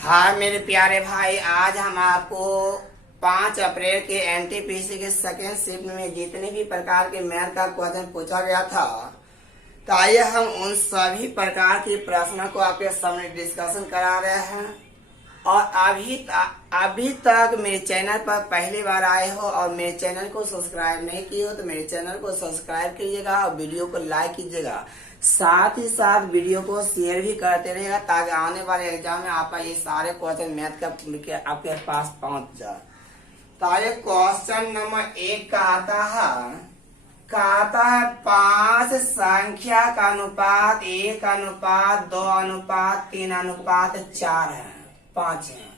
हाँ मेरे प्यारे भाई, आज हम आपको 5 अप्रैल के एनटीपीसी के सेकेंड शिफ्ट में जितने भी प्रकार के मैथ का क्वेश्चन पूछा गया था, तो आइए हम उन सभी प्रकार के प्रश्नों को आपके सामने डिस्कशन करा रहे हैं। और अभी तक मेरे चैनल पर पहली बार आए हो और मेरे चैनल को सब्सक्राइब नहीं किए हो तो मेरे चैनल को सब्सक्राइब कीजिएगा और वीडियो को लाइक कीजिएगा। साथ ही साथ वीडियो को शेयर भी करते रहेगा ताकि आने वाले एग्जाम में आपका ये सारे क्वेश्चन मैथ का आपके पास पहुंच जाए। तो ये क्वेश्चन नंबर 1 का आता है 5 संख्या का अनुपात 1:2:3:4 है। 5 है।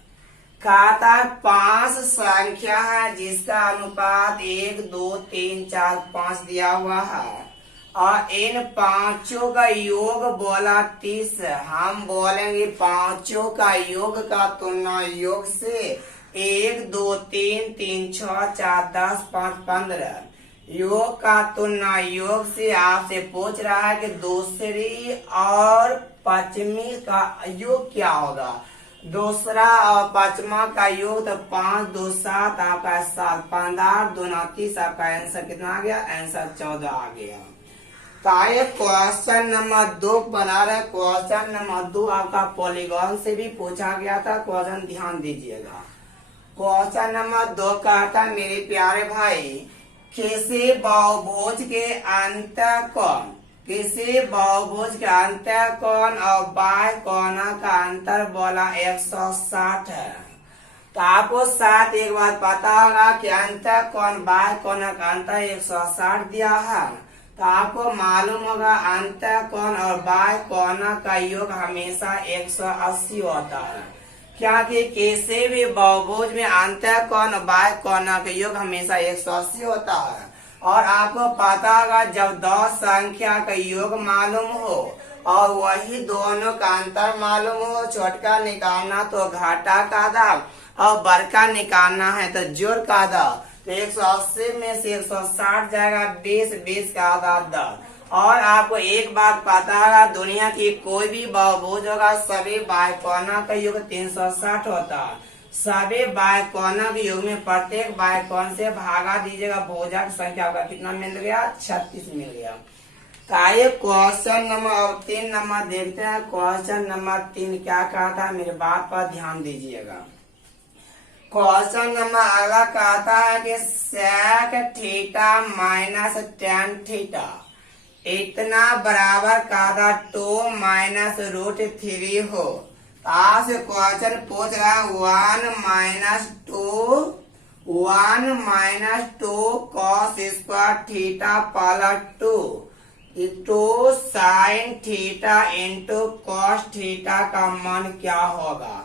खाता 5 संख्या है जिसका अनुपात 1, 2, 3, 4, 5 दिया हुआ है और इन पांचों का योग बोला 30 है। हम बोलेंगे पांचों का योग का तुलना योग से 1, 2, 3, 3, 6, 4, 10, 5, 15 योग का तुलना योग से आपसे पूछ रहा है कि दूसरी और पश्चिमी का योग क्या होगा। दूसरा और पश्चिमा का योग तो 5, 2, 7 आपका 7, 15, 2, 9, 30 आपका आंसर कितना आ गया? आंसर 14 आ गया। तो आइए क्वेश्चन नंबर 2 बना रहे। क्वेश्चन नंबर 2 आपका पॉलीगॉन से भी पूछा गया था। क्वेश्चन ध्यान दीजिएगा। क्वेश्चन नंबर 2 का था मेरे प्यारे भाई, किसी बहुभुज के अंतर कोण और बाह्य कोण का अंतर बोला 160 है। तो आपको साथ एक बात पता होगा कि अंतर कोण बाह्य कोण का अंतर 160 दिया है। तो आपको मालूम होगा अंतर कोण और बाह्य कोण का योग हमेशा 180 होता है, क्योंकि किसी भी बहुभुज में अंतर कोण और बाह्य कोण का योग हमेशा 180 होता है। और आपको पता होगा जब दो संख्या का योग मालूम हो और वही दोनों का अंतर मालूम हो, छोटका निकालना तो घाटा का दाब और बड़का निकालना है तो जोड़ का दाब। तो 180 में से 160 जाएगा, 20 का आधा 10। और आपको एक बात पता होगा, दुनिया की कोई भी बहुभुज होगा सभी बाह्य कोण का योग 360 होता है। सभी बाह्य कोण के योग में प्रत्येक बाह्य कोण से भागा दीजिएगा, भुजा की संख्या आपका कितना मिल गया? 36 मिल गया। तो आइए क्वेश्चन नंबर 3 नंबर देखते हैं। क्वेश्चन नंबर 3 क्या कहा था, मेरे बात पर ध्यान दीजिएगा। क्वेश्चन नंबर अगला कहता है कि sec θ - tan θ इतना बराबर का 2 - √3 हो। आपसे क्वेश्चन पूछ रहा है 1 - 2 cos square theta plus 2 sin theta into cos theta का मान क्या होगा।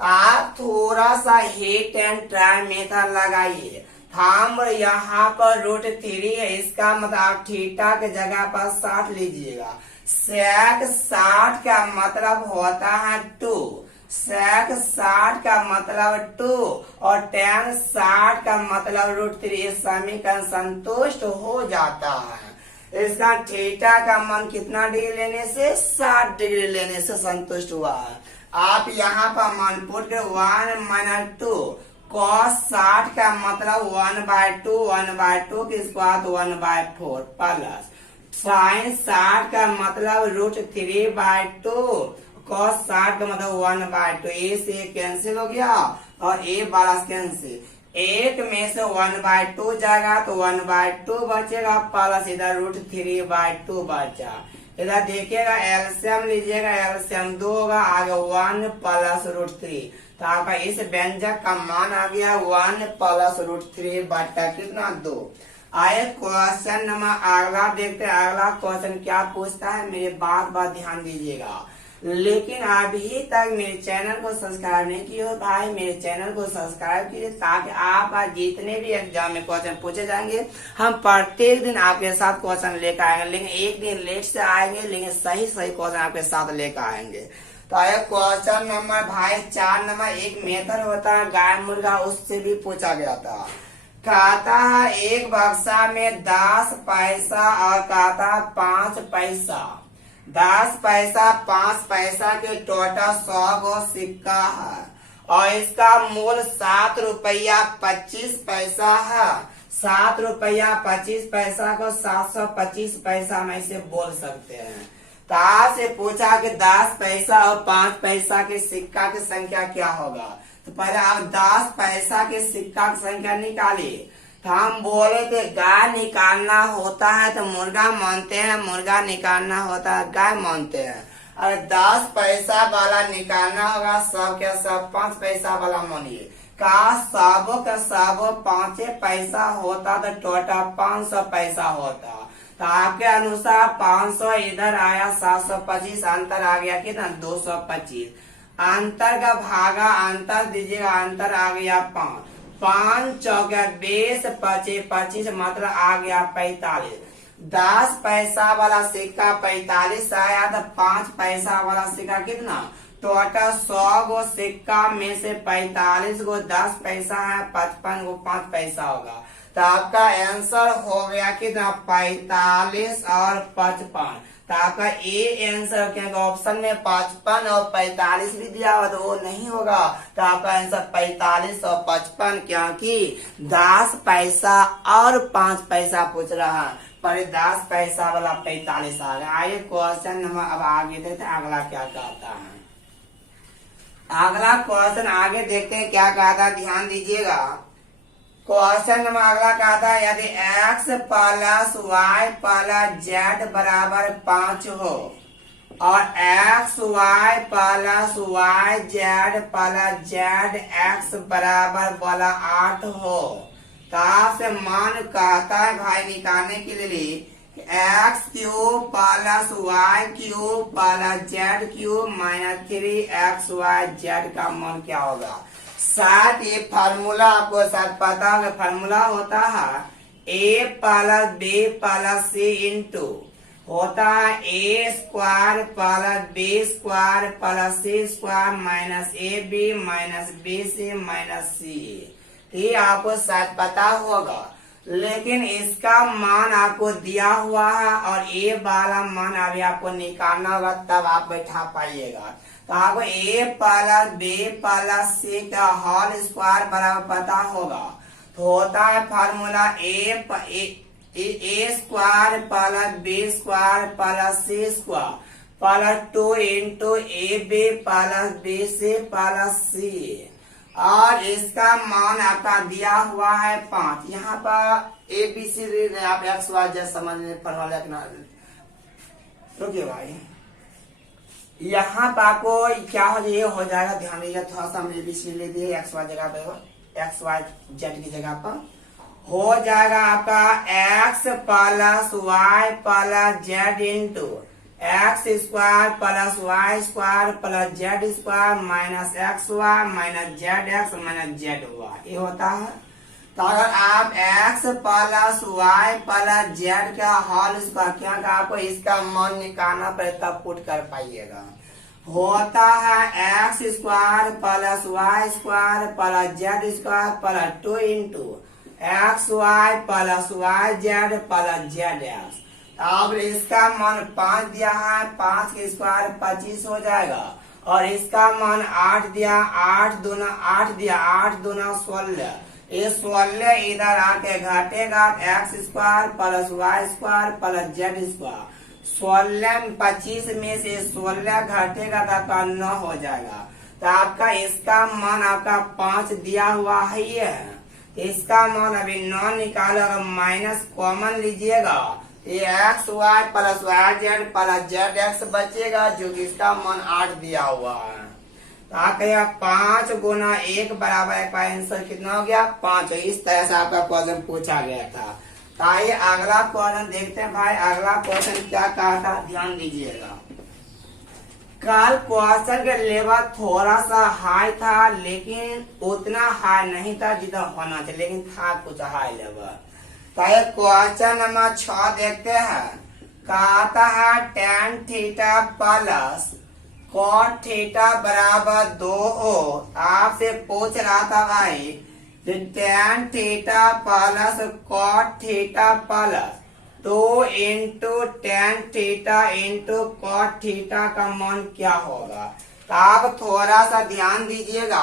आप थोड़ा सा हिट एंड ट्राई मेथड लगाइए। हम यहाँ पर √3 है, इसका मतलब आप थीटा के जगह पर 60 लीजिएगा। sec 60 का मतलब होता है 2, sec 60 का मतलब 2 और tan 60 का मतलब √3। समीकरण संतुष्ट हो जाता है। इसका थीटा का मान कितना डिग्री लेने से? 60 डिग्री लेने से संतुष्ट हुआ है। आप यहाँ पर मान पुट 1 - 2 cos 60 का मतलब 1/2 की स्क्वायर 1/4 प्लस sin 60 का मतलब √3/2 cos 60 का मतलब 1/2। ए से कैंसिल हो गया और ए बारह कैंसिल। एक में से 1/2 जाएगा तो 1/2 बचेगा प्लस इधर √3/2 बचा। इधर देखिएगा एलसीएम लीजिएगा, एलसीएम 2 होगा, आगे 1 प्लस √3। तो आपका इस व्यंजक का मान आ गया 1 प्लस √3 बटा कितना 2। आए क्वेश्चन नंबर अगला देखते हैं। अगला क्वेश्चन क्या पूछता है, मेरे बात ध्यान दीजिएगा। लेकिन अभी तक मेरे चैनल को सब्सक्राइब नहीं किए हो भाई, मेरे चैनल को सब्सक्राइब कीजिए ताकि आप जितने भी एग्जाम में क्वेश्चन पूछे जाएंगे हम प्रत्येक दिन आपके साथ क्वेश्चन लेकर आएंगे। लेकिन एक दिन लेट से आएंगे, लेकिन सही क्वेश्चन आपके साथ लेकर आएंगे। तो आया क्वेश्चन नंबर भाई 4 नंबर। एक मेथड होता है गाय मुर्गा, उससे भी पूछा गया था। कहता है एक बक्सा में 10 पैसा और कहता है 5 पैसा 10 पैसा 5 पैसा के टोटल 100 गो सिक्का है और इसका मूल 7 रुपया 25 पैसा है। 7 रुपया 25 पैसा को 725 पैसा में से बोल सकते हैं। तो आपसे पूछा कि 10 पैसा और 5 पैसा के सिक्का की संख्या क्या होगा। तो पहले आप 10 पैसा के सिक्का की संख्या निकालिए। तो हम बोले थे गाय निकालना होता है तो मुर्गा मानते हैं, मुर्गा निकालना होता है गाय मानते हैं। अगर 10 पैसा वाला निकालना होगा सब के सब 5 पैसा वाला मानिए। का सबो का सबो 5 पैसा होता तो टोटल 500 पैसा होता। तो आपके अनुसार 500 इधर आया 725, अंतर आ गया कितना 225। अंतर का भागा अंतर दीजिएगा, अंतर आ गया 5। 5 चौके 20 25 25 मतलब आ गया 45। 10 पैसा वाला सिक्का 45 आया तो 5 पैसा वाला सिक्का कितना टोटल 100 गो सिक्का में से 45 गो 10 पैसा है, 55 गो 5 पैसा होगा। तो आपका आंसर हो गया कितना 45 और 55। तो आपका ए आंसर क्योंकि ऑप्शन में 55 और 45 भी दिया हुआ तो वो नहीं होगा। तो आपका आंसर 45 और 55 क्योंकि 10 पैसा और 5 पैसा पूछ रहा है, पर 10 पैसा वाला 45 आ गया। आइए क्वेश्चन नंबर अब आगे देखते हैं अगला क्या कहता है। अगला क्वेश्चन आगे देखते हैं क्या कहता है, ध्यान दीजिएगा। क्वेश्चन नंबर अगला कहता है यदि x plus y plus z बराबर 5 हो और x y plus y z plus z x बराबर बोला 8 हो तो आपसे मान कहता है भाई निकालने के लिए x cube plus y cube plus z cube minus 3xy z का मान क्या होगा। साथ ये फार्मूला आपको शायद पता होगा, फार्मूला होता है a plus b plus c into होता है a square plus b square plus c square minus ab minus bc minus c। ये आपको शायद पता होगा, लेकिन इसका मान आपको दिया हुआ है और ए वाला मान अभी आपको निकालना होगा तब आप बैठा पाइएगा। तो आपको A plus B plus C का होल स्क्वायर बराबर पता होगा। तो होता है formula A square plus B square plus C square plus 2 into A B plus B C plus C और इसका मान आपका दिया हुआ है 5। यहाँ पर ए बी सी आप एक्स वाई जेड समझने फॉर्मूला रुकिए भाई। यहाँ पर आपको क्या हो ये हो जाएगा, ध्यान दीजिए थोड़ा सा हम ए बी सी ले दिए एक्स वाई जगह पे, एक्स वाई जेड की जगह पर हो जाएगा आपका x plus y plus z into x square plus y square plus z square minus x y minus z x minus z y, ये होता है। तो अगर आप x plus y plus z का होल स्क्वायर क्या आपको इसका मान निकालना पड़े तब पुट कर पाइएगा। होता है x square plus y square plus z square plus 2 into x y plus y z plus z x. अब इसका मान 5 दिया है, 5 के स्क्वायर 25 हो जाएगा और इसका मान 8 दिया, 8 दूना 8 दिया, 8 दूना 16। ये 16 इधर आके घटेगा x square plus y square plus z square. 16 25 में से 16 घटेगा तो आपका 9 हो जाएगा। तो आपका इसका मान आपका 5 दिया हुआ है ये, इसका मान अभी 9 निकालो, अगर माइनस कॉमन लीजिएगा ये x y plus y z plus z x बचेगा जो कि इसका मान 8 दिया हुआ है। तो आप कहेगा 5 गुना 1 बराबर एक का आंसर कितना हो गया 5। इस तरह से आपका क्वेश्चन पूछा गया था। तो आइए अगला क्वेश्चन देखते हैं भाई। अगला क्वेश्चन क्या कहा था, ध्यान दीजिएगा। कल क्वेश्चन का लेवल थोड़ा सा हाई था लेकिन उतना हाई नहीं था जितना होना चाहिए, लेकिन था कुछ हाई लेवल। तो क्वेश्चन नंबर 6 देखते हैं। कहता है tan theta plus cot theta बराबर 2 हो। आपसे पूछ रहा था भाई tan theta plus cot theta plus two into tan theta into cot theta का मान क्या होगा। तो आप थोड़ा सा ध्यान दीजिएगा।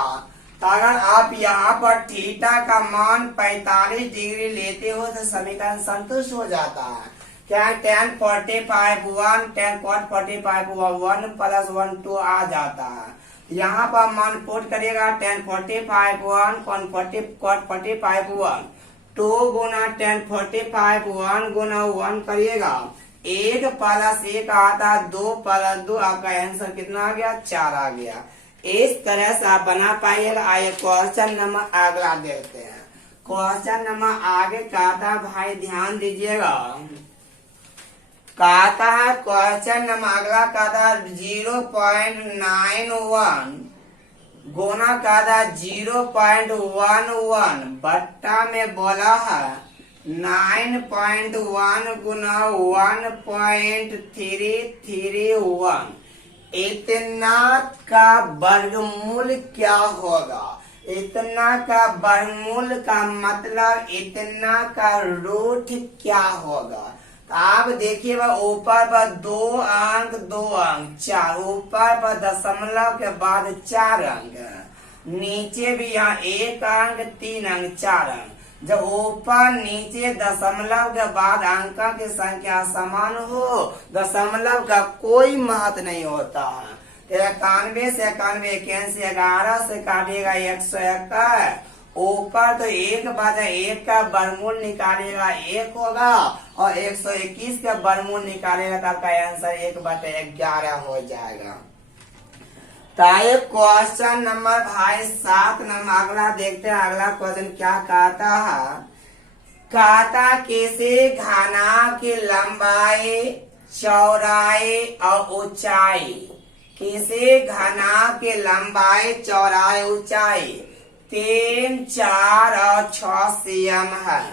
तो अगर आप यहाँ पर थीटा का मान 45 डिग्री लेते हो तो समीकरण संतुष्ट हो जाता है। क्या टेन 45 1 टेन कॉट 45 1 प्लस 1 2 आ जाता है। यहाँ पर मान पुट करिएगा टेन 45 1 कॉट 45 1 2 गुना टेन 45 1 गुना 1 करिएगा, 1 प्लस 1 आता है 2 प्लस 2, आपका आंसर कितना आ गया 4 आ गया। इस तरह से आप बना पाइएगा। आइए क्वेश्चन नंबर अगला देखते हैं। क्वेश्चन नंबर आगे कहता है, भाई ध्यान दीजिएगा, कहता है क्वेश्चन नंबर अगला कहता है 0.91 गुना कहता है 0.11 बट्टा में बोला है 9.1 गुना 1.331, इतना का वर्गमूल क्या होगा। इतना का वर्गमूल का मतलब इतना का रूट क्या होगा। तो आप देखिए ऊपर पर 2 अंक 2 अंक 4, ऊपर पर दशमलव के बाद 4 अंक, नीचे भी यहाँ 1 अंक 3 अंक 4 अंक। जब ऊपर नीचे दशमलव के बाद अंक की संख्या समान हो, दशमलव का कोई महत्व नहीं होता है। 91 से 91 81 11 से काटिएगा 101, ऊपर तो 1 बचा 1 का वर्गमूल निकालेगा 1 होगा, और 121 का वर्गमूल निकालेगा तो आपका आंसर 1/11 हो जाएगा। तो क्वेश्चन नंबर भाई 7 नंबर अगला देखते हैं। अगला क्वेश्चन क्या कहता है, कहता किसी घनाभ की लंबाई चौड़ाई और ऊंचाई, किसी घनाभ की लंबाई चौड़ाई ऊंचाई 3 4 और 6 cm है।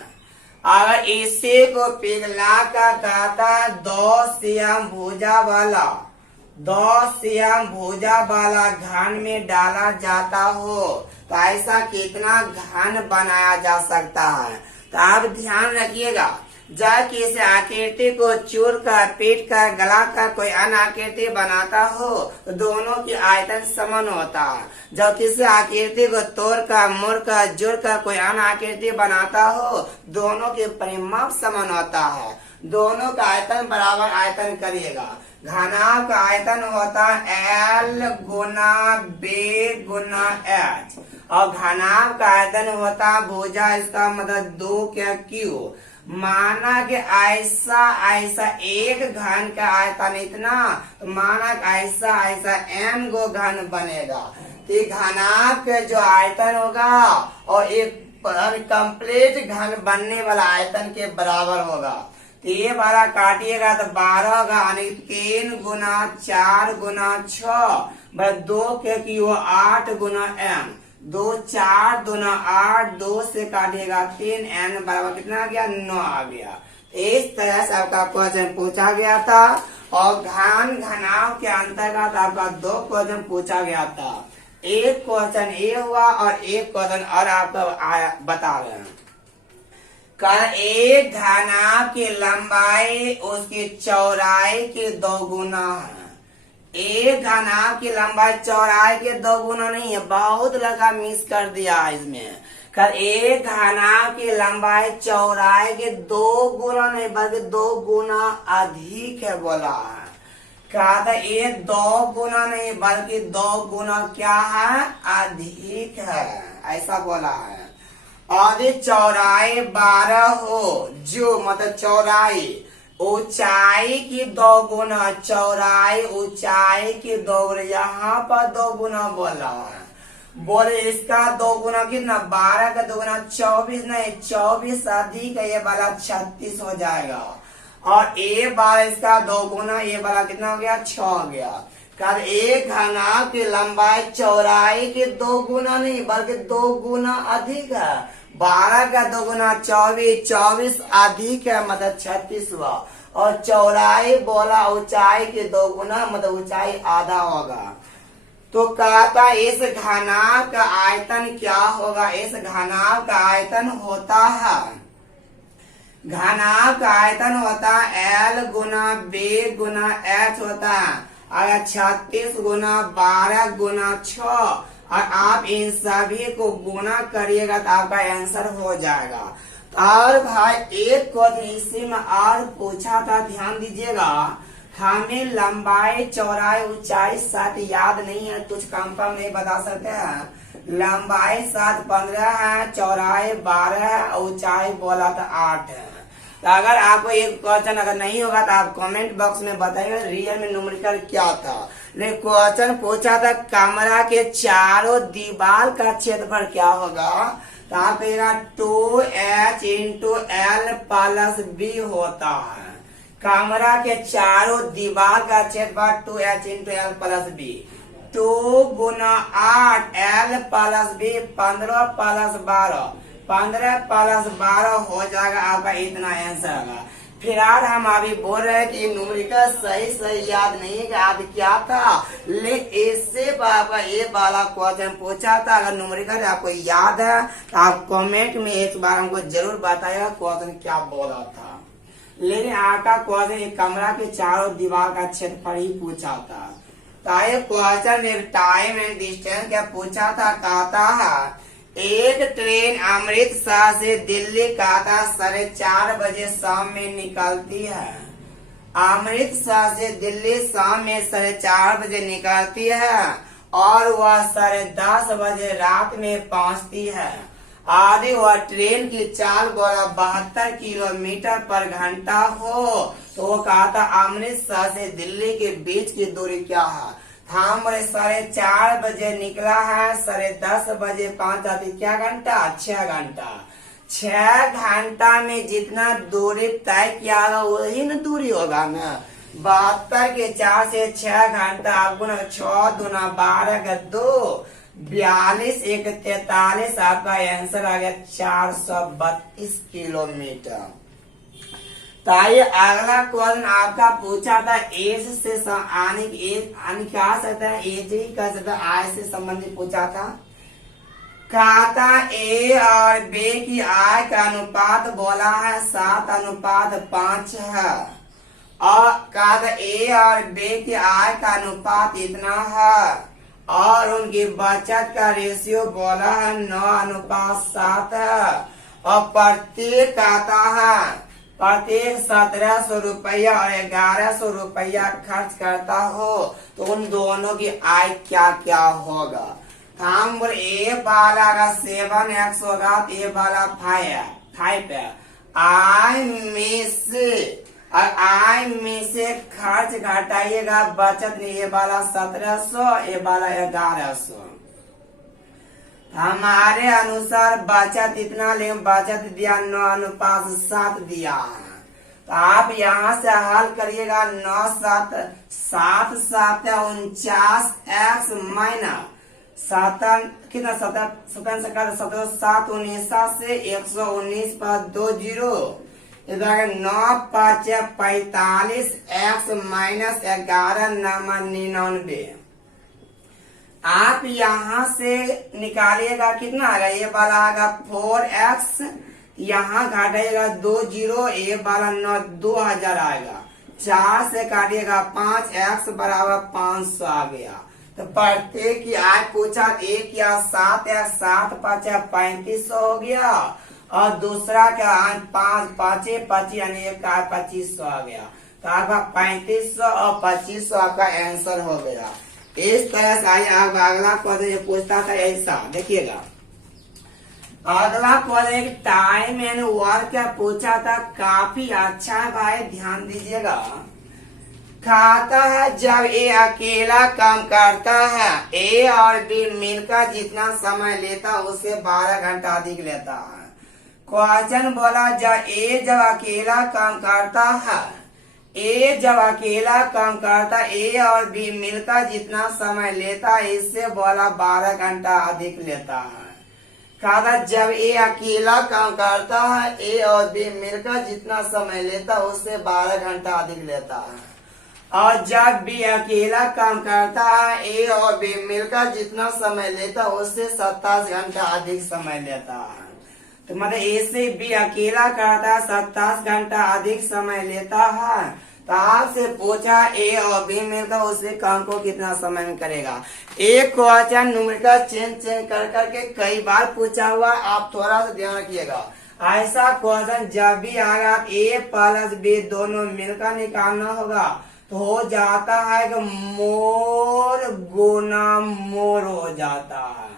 अगर इसी को पिघला कर कहता 2 cm भुजा वाला घन में डाला जाता हो तो ऐसा कितना घन बनाया जा सकता है। तो आप ध्यान रखिएगा, जब किसी आकृति को चूर कर पीट कर गला कर कोई अन्य आकृति बनाता हो तो दोनों की आयतन समान होता है। जब किसी आकृति को तोड़ कर मोड़ कर जोड़ कर कोई अन्य आकृति बनाता हो दोनों के परिमाप समान होता है। दोनों का आयतन बराबर आयतन करिएगा। घनाभ का आयतन होता है L गुना B गुना H, और घनाभ का आयतन होता है भुजा, इसका मतलब 2 क्या Q। माना कि ऐसा ऐसा एक घन का आयतन इतना, माना ऐसा ऐसा m गो घन बनेगा। तो घनाभ के जो आयतन होगा और एक कंप्लीट घन बनने वाला आयतन के बराबर होगा। तो ये वाला काटिएगा तो 12 होगा, यानी 3 गुना 4 गुना 6 2 के की वो 8 गुना m, 2 4 गुना 8, 2 से काटिएगा 3, n बराबर कितना आ गया 9 आ गया। इस तरह से आपका क्वेश्चन पूछा गया था, और घनाभ के अंतर्गत आपका 2 क्वेश्चन पूछा गया था। एक क्वेश्चन ये हुआ और एक क्वेश्चन और आपको बता रहे हैं। एक घनाभ की लंबाई उसकी चौड़ाई के 2 गुना है। एक घनाभ की लंबाई चौड़ाई के 2 गुना नहीं है, बहुत लगा मिस कर दिया इसमें। एक घनाभ की लंबाई चौड़ाई के 2 गुना नहीं बल्कि 2 गुना अधिक है बोला है। कहता ये 2 गुना नहीं बल्कि 2 गुना क्या है अधिक है, ऐसा बोला है। और चौड़ाई 12 हो, जो मतलब चौड़ाई ऊंचाई की 2 गुना, चौड़ाई ऊंचाई की 2 गुना, यहाँ पर 2 गुना बोला है। बोले इसका 2 गुना कितना, 12 का 2 गुना 24 नहीं, 24 अधिक है ये वाला 36 हो जाएगा। और ये बार इसका 2 गुना, ये वाला कितना हो गया 6 हो गया। कर एक घनाभ की लंबाई चौड़ाई के 2 गुना नहीं बल्कि 2 गुना अधिक है। 12 का 2 गुना 24, 24 अधिक है मतलब 36 हुआ। और चौड़ाई बोला ऊंचाई के 2 गुना मतलब ऊंचाई आधा होगा। तो कहता इस घनाभ का आयतन क्या होगा। इस घनाभ का आयतन होता है घनाभ का आयतन होता है L गुना B गुना H होता है। अगर 36 गुना 12 गुना 6 और आप इन सभी को गुना करिएगा तो आपका आंसर हो जाएगा। और भाई एक क्वेश्चन इसी में और पूछा था, ध्यान दीजिएगा। हमें लंबाई चौड़ाई ऊंचाई साथ याद नहीं है, कुछ कंफर्म नहीं बता सकते हैं। लंबाई 7-15 है, चौड़ाई 12 है, ऊंचाई बोला था 8 है। तो अगर आपको एक क्वेश्चन अगर नहीं होगा तो आप कमेंट बॉक्स में बताइएगा रियल में न्यूमेरिकल क्या था। लेकिन क्वेश्चन पूछा था कमरा के चारों दीवार का क्षेत्रफल क्या होगा, तो आप कहेगा 2H into L plus B होता है। कमरा के चारों दीवार का क्षेत्रफल 2H into L plus B। 2 गुना 8 L plus B 15 plus 12 15 plus 12 हो जाएगा, आपका इतना आंसर होगा। फिलहाल हम अभी बोल रहे हैं कि न्यूमेरिकल सही याद नहीं है कि आप क्या था, लेकिन इससे आपका ये वाला क्वेश्चन पूछा था। अगर न्यूमेरिकल आपको याद है तो आप कमेंट में एक बार हमको जरूर बताइएगा क्वेश्चन क्या बोला था। लेकिन आपका क्वेश्चन कमरा के चारों दीवार का क्षेत्रफल ही पूछा था। तो ये क्वेश्चन में टाइम एंड डिस्टेंस क्या पूछा था, कहता है एक ट्रेन अमृतसर से दिल्ली का 4:30 बजे शाम में निकलती है। अमृतसर से दिल्ली शाम में 4:30 बजे निकलती है और वह 10:30 बजे रात में पहुंचती है। आदि वह ट्रेन की चाल 72 किलोमीटर पर घंटा हो, तो वो कहता अमृतसर से दिल्ली के बीच की दूरी क्या है। हम 4:30 बजे निकला है, 10:30 बजे पहुंचा, क्या घंटा 6 घंटा। 6 घंटा में जितना दूरी तय किया होगा वही न दूरी होगा ना। 72 के 4 से 6 घंटा आप गुना 6 दूना 12 का 2 42 1 43, आपका आंसर आ गया 432 किलोमीटर। तो ये अगला क्वेश्चन आपका पूछा था एज से आने क्या सकता है, एज ही कह सकता है, आय से संबंधित पूछा था। कहता ए और बी की आय का अनुपात बोला है 7:5 है। और कहता ए और बी की आय का अनुपात इतना है और उनकी बचत का रेशियो बोला है 9:7 है। और प्रत्येक कहता है प्रत्येक 1700 रुपया और 1100 रुपया खर्च करता हो, तो उन दोनों की आय क्या क्या होगा। हम बोले ए वाला का 7x होगा, तो ए वाला 5 है। आय में से खर्च घटाइएगा, बचत नहीं, ये वाला 1700 ये वाला 1100। हमारे अनुसार बचत इतना ले, बचत दिया 9:7 दिया है। तो आप यहाँ से हल करिएगा 9 7 7 7 49 x माइनस 7 कितना 17 7 19 से 119 पर 2 0 इधर 9 5 45 x माइनस 11 99। आप यहाँ से निकालिएगा कितना आएगा, ये वाला आएगा 4x, यहाँ घटाइएगा 2 0, ये वाला 9 2000 आएगा। 4 से काटिएगा 5x बराबर 500 आ गया। तो प्रत्येक की आय पूछा, एक या 7 या 7 5 3500 हो गया और दूसरा क्या 5 5 25 यानी एक का 2500 आ गया। तो आपका 3500 और 2500 आपका आंसर हो गया। इस तरह से आइए आप अगला क्वेश्चन पूछता था ऐसा, देखिएगा अगला क्वेश्चन टाइम एंड वर्क क्या पूछा था, काफी अच्छा है भाई, ध्यान दीजिएगा। खाता है जब ए अकेला काम करता है, ए और बी मिलकर जितना समय लेता उससे 12 घंटा अधिक लेता है। क्वेश्चन बोला जब अकेला काम करता है, ए जब अकेला काम करता ए और बी मिलकर जितना समय लेता इससे बोला 12 घंटा अधिक लेता है। कहा जब ए अकेला काम करता है ए और बी मिलकर जितना समय लेता उससे 12 घंटा अधिक लेता है। और जब बी अकेला काम करता है ए और बी मिलकर जितना समय लेता उससे 27 घंटा अधिक समय लेता है। तो मतलब ए से बी अकेला करता 27 घंटा अधिक समय लेता है। तो आपसे पूछा ए और बी मिलकर उसी काम को कितना समय में करेगा। एक क्वेश्चन न्यूमेरिकल चेंज कर करके कई बार पूछा हुआ, आप थोड़ा सा ध्यान रखिएगा। ऐसा क्वेश्चन जब भी आएगा ए प्लस बी दोनों मिलकर निकालना होगा, तो हो जाता है कि मोर गुना मोर हो जाता है।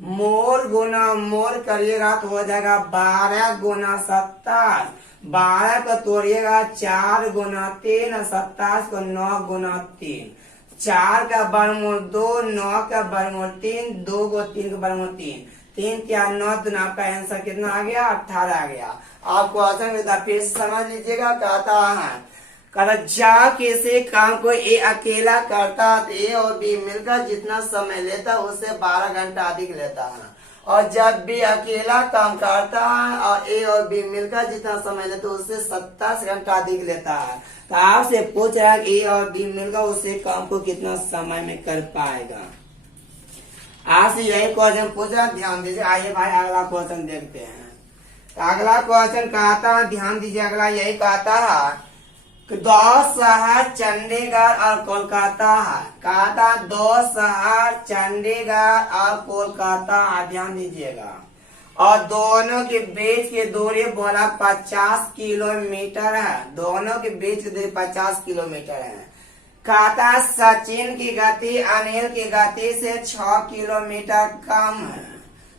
मोर गुना मोर करिएगा तो हो जाएगा 12 गुना 27, 12 को तोड़िएगा 4 गुना 3, 27 को 9 गुना 3, 4 का वर्गमूल 2, 9 का वर्गमूल 3, 2 को 3 का वर्गमूल 3, 3 क्या 9 दिन आपका आंसर कितना आ गया 18 आ गया। आप क्वेश्चन फिर समझ लीजिएगा। कहता है जा किसी काम को ए अकेला करता तो ए और बी मिलकर जितना समय लेता उससे 12 घंटा अधिक लेता है, और जब बी अकेला काम करता है और ए और बी मिलकर जितना समय लेता उससे 27 घंटा अधिक लेता है। तो आपसे पूछ रहा है ए और बी मिलकर उसे काम को कितना समय में कर पाएगा। आपसे यही क्वेश्चन पूछा, ध्यान दीजिए। आइए भाई अगला क्वेश्चन देखते हैं। तो अगला क्वेश्चन कहता है, ध्यान दीजिए, अगला यही कहता है 2 शहर चंडीगढ़ और कोलकाता है। कहता 2 शहर चंडीगढ़ और कोलकाता, ध्यान दीजिएगा, और दोनों के बीच की दूरी बोला 50 किलोमीटर है। दोनों के बीच की दूरी 50 किलोमीटर है। कहता सचिन की गति अनिल की गति से 6 किलोमीटर कम है।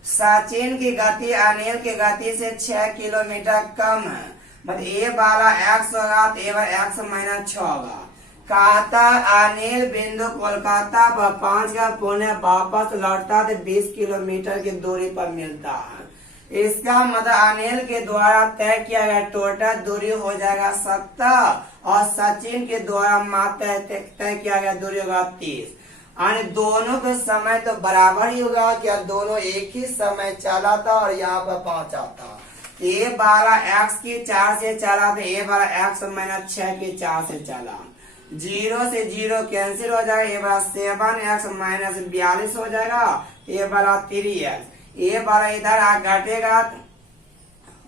सचिन की गति अनिल की गति से 6 किलोमीटर कम है। मतलब ए वाला x होगा तो ए वाला x माइनस 6 होगा। कहता अनिल बिंदु कोलकाता पर 5 का पुणे वापस लौटता तो 20 किलोमीटर की दूरी पर मिलता है। इसका मतलब अनिल के द्वारा तय किया गया टोटल दूरी हो जाएगा 70, और सचिन के द्वारा मात्र तय किया गया दूरी होगा 30। यानी दोनों का समय तो बराबर ही होगा, क्या दोनों एक ही समय चला था और यहाँ पर पहुंचा था। ए वाला x की 4 से चला तो ए वाला x माइनस 6 की 4 से चला। 0 से 0 कैंसिल हो जाएगा। ए वाला 7x माइनस 42 हो जाएगा। ए वाला 3x, ए वाला इधर घटेगा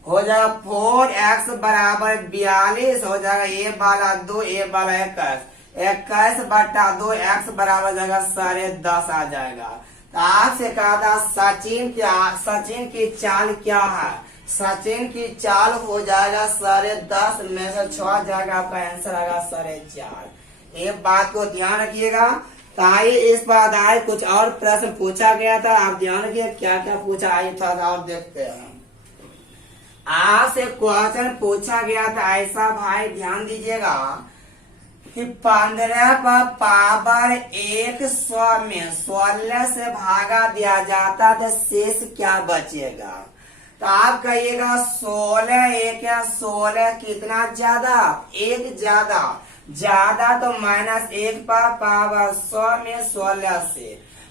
हो जाएगा 4x बराबर 42 हो जाएगा। ए वाला 2, ए वाला 21 बटा 2 x बराबर जाएगा 10.5 आ जाएगा। तो आपसे कहा था सचिन की चाल क्या है। सचिन की चाल हो जाएगा 10.5 में से 6 जाएगा, आपका आंसर आएगा 4.5। एक बात को ध्यान रखिएगा। तो आइए इस पर आधारित कुछ और प्रश्न पूछा गया था, आप ध्यान रखिए क्या क्या पूछा। आइए थोड़ा और देखते हैं। आपसे क्वेश्चन पूछा गया था ऐसा भाई, ध्यान दीजिएगा कि 15 पर पावर 100 में 16 से भागा दिया जाता तो शेष क्या बचेगा। तो आप कहिएगा 16 1 या 16 कितना ज्यादा, 1 ज्यादा तो -1 पर पावर 100 में 16 से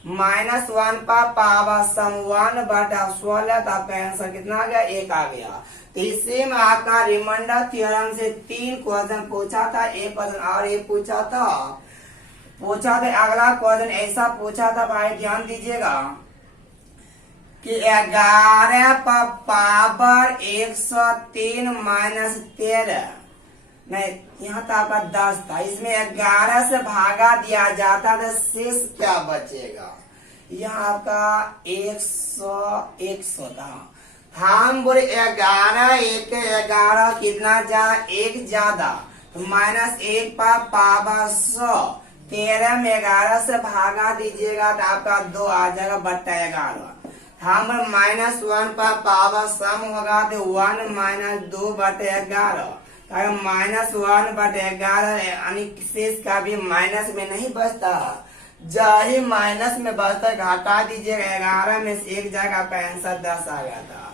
-1 पर पावर 1 बटा 16, तो आपका आंसर कितना आ गया 1 आ गया। तो इसी में आपका रिमाइंडर थ्योरम से 3 क्वेश्चन पूछा था। एक क्वेश्चन और ये पूछा था। अगला क्वेश्चन ऐसा पूछा था भाई, ध्यान दीजिएगा कि 11 पर पावर 103 माइनस 13, नहीं यहाँ तो आपका 10 था, इसमें 11 से भागा दिया जाता तो शेष क्या बचेगा। यहाँ आपका 100 था। हम बोले 11 1 11 कितना ज्यादा, 1 ज्यादा, तो -1 पर पावर 100, 13 में 11 से भागा दीजिएगा तो आपका 2 आ जाएगा बट्टा 11। हम -1 पर पावर सम होगा तो 1 - 2 बटे 11, -1 बटे 11 यानी शेष का भी माइनस में नहीं बचता। जब ही माइनस में बचता घटा दीजिएगा, 11 में से 1 जाएगा, आपका आंसर 10 आ गया था।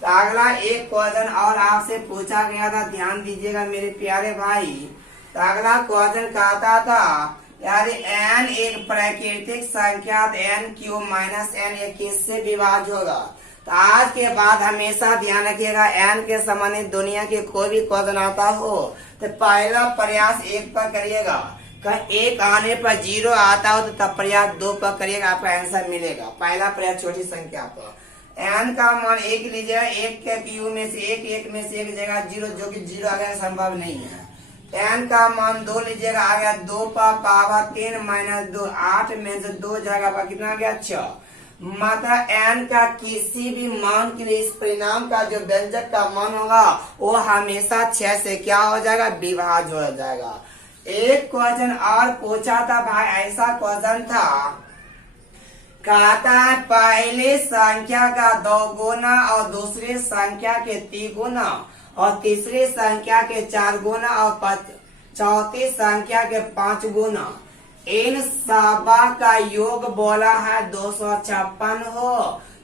तो अगला एक क्वेश्चन और आपसे पूछा गया था, ध्यान दीजिएगा मेरे प्यारे भाई। तो अगला क्वेश्चन कहता था यदि n एक प्राकृतिक संख्या n³ - n ये किससे विभाज्य होगा। तो आज के बाद हमेशा ध्यान रखिएगा, n के संबंधित दुनिया के कोई भी क्वेश्चन आता हो तो पहला प्रयास 1 पर करिएगा। 1 आने पर 0 आता हो तो तब प्रयास 2 पर करिएगा, आपका आंसर मिलेगा। पहला प्रयास छोटी संख्या पर। n का मान एक लीजिएगा, एक के क्यू में से एक में से एक जगह जीरो, जो कि जीरो आ गया संभव नहीं है। n का मान 2 लीजिएगा, आ गया 2 का पावर 3 माइनस 2, 8 में से 2 जगह पर कितना आ गया 6। मतलब n का किसी भी मान के लिए इस परिणाम का जो व्यंजक का मान होगा वो हमेशा 6 से क्या हो जाएगा, विभाज्य हो जाएगा। एक क्वेश्चन और पूछा था भाई, ऐसा क्वेश्चन था, कहता है पहले संख्या का 2 गुना और दूसरी संख्या के 3 गुना और तीसरी संख्या के 4 गुना और चौथी संख्या के 5 गुना, इन सबा का योग बोला है 256 हो।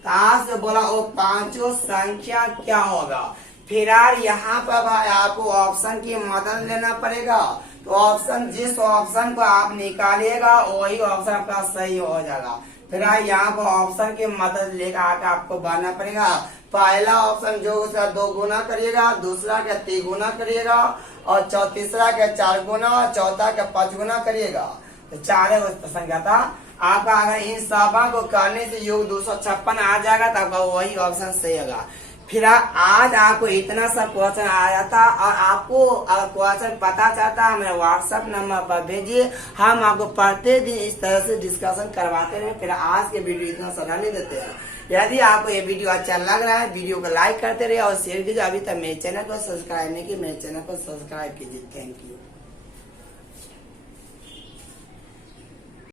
कहा से बोला वो पांचों संख्या क्या होगा। फिर यहाँ पर भाई आपको ऑप्शन की मदद लेना पड़ेगा। तो ऑप्शन, जिस ऑप्शन को आप निकालिएगा वही ऑप्शन आपका सही हो जाएगा। फिर यहाँ पर ऑप्शन की मदद लेकर आकर आपको बढ़ना पड़ेगा। पहला ऑप्शन जो उसका 2 गुना करिएगा, दूसरा का 3 गुना करिएगा और तीसरा का 4 गुना और चौथा का 5 गुना करिएगा। तो 4 संख्या था आपका। अगर इन सबा को करने से योग 256 आ जाएगा तो आपका वही ऑप्शन सही होगा। फिर आज आपको इतना सा क्वेश्चन आया था, और आपको अगर क्वेश्चन पता चाहता है हमें व्हाट्सएप नंबर पर भेजिए, हम आपको प्रतिदिन इस तरह से डिस्कशन करवाते हैं। फिर आज के वीडियो इतना सलाह नहीं देते हैं। यदि आपको ये वीडियो अच्छा लग रहा है, वीडियो को लाइक करते रहिए और शेयर कीजिए। अभी तक मेरे चैनल को सब्सक्राइब नहीं किया, मेरे चैनल को सब्सक्राइब कीजिए। Thank you.